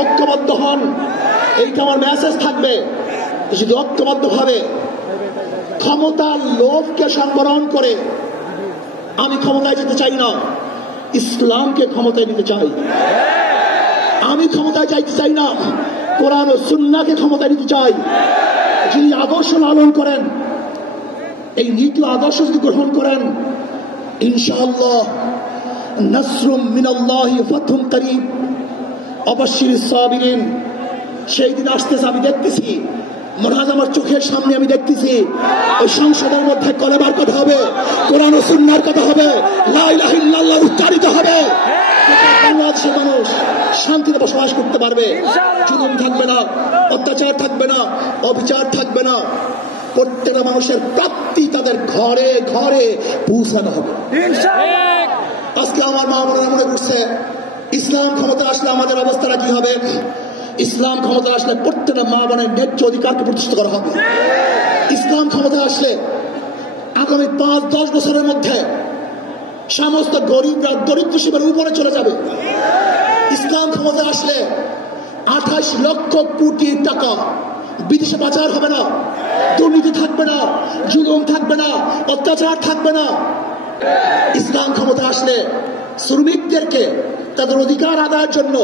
ঐক্যবদ্ধ হন, এইটা আমার মেসেজ থাকবে। যদি ঐক্যবদ্ধভাবে ক্ষমতার লোভকে সংবরণ করে আমি ক্ষমতায় যেতে চাই না, ইসলামকে ক্ষমতায় নিতে চাই। আমি ক্ষমতায় যাইতে চাই না, কোরআন ও সুন্নাহকে ক্ষমতায় নিতে চাই। যিনি আদর্শ লালন করেন, এই নীতি আদর্শ যদি গ্রহণ করেন, ইনশাআল্লাহ নাসরুম মিনাল্লাহি ফাতহুম করিব, অবশ্যই সাবিরিন, সেই দিন আসতেছে। আমি দেখতেছি, মনে হয় আমার চোখের সামনে আমি দেখতেছি ওই সংসদের মধ্যে কলেমার কথা হবে, কোরআন ও সুন্নাহর কথা হবে, লা ইলাহা ইল্লাল্লাহ উচ্চারিত হবে। বাংলাদেশের মানুষ শান্তিতে বসবাস করতে পারবে, জুলুম থাকবে না, অত্যাচার থাকবে না, অবিচার থাকবে না। প্রত্যেকটা মানুষের প্রাপ্তি তাদের ঘরে ঘরে পৌঁছানো হবে। আজকে আমার মা বোনেরা মনে করছে ইসলাম ক্ষমতা আসলে আমাদের অবস্থাটা কি হবে। ইসলাম ক্ষমতা আসলে প্রত্যেকটা মা বোনের ন্যায্য অধিকারকে প্রতিষ্ঠিত করা হবে। ইসলাম ক্ষমতা আসলে আগামী 5-10 বছরের মধ্যে সমস্ত গরিবরা দরিদ্র সীমার উপরে চলে যাবে। ইসলাম ক্ষমতা আসলে 28 লক্ষ কোটি টাকা বিদেশে পাচার হবে না, দুর্নীতি থাকবে না, জুলুম থাকবে না, অত্যাচার থাকবে না। ইসলাম ক্ষমতা আসলে শ্রমিকদেরকে তাদের অধিকার আদায়ের জন্য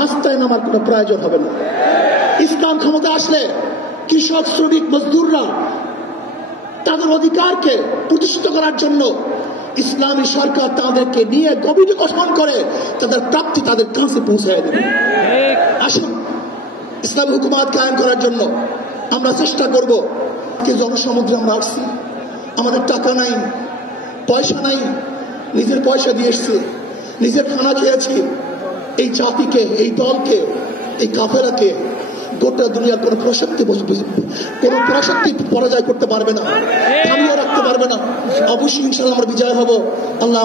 রাস্তায় নামার কোনো প্রয়োজন হবে না। ইসলাম ক্ষমতা আসলে কৃষক, শ্রমিক, মজদুররা তাদের অধিকারকে প্রতিষ্ঠিত করার জন্য ইসলামী সরকার তাদেরকে নিয়ে কমিটি গঠন করে তাদের প্রাপ্তি তাদের কাছে পৌঁছে দেবে। আসুন, ইসলামী হুকুমত কায়েম করার জন্য আমরা চেষ্টা করব। জনসমুদ্রে আমরা আসছি, আমাদের টাকা নাই, পয়সা নাই, নিজের পয়সা দিয়ে এসছি, নিজের খানা খেয়েছি। এই জাতিকে, এই দলকে, এই কাফেলাকে গোটা দুনিয়ার কোন প্রশক্তি পরাজয় করতে পারবে না, থামিয়ে রাখতে পারবে না। অবশ্যই ইনশাআল্লাহ আমরা বিজয় হব। আল্লাহ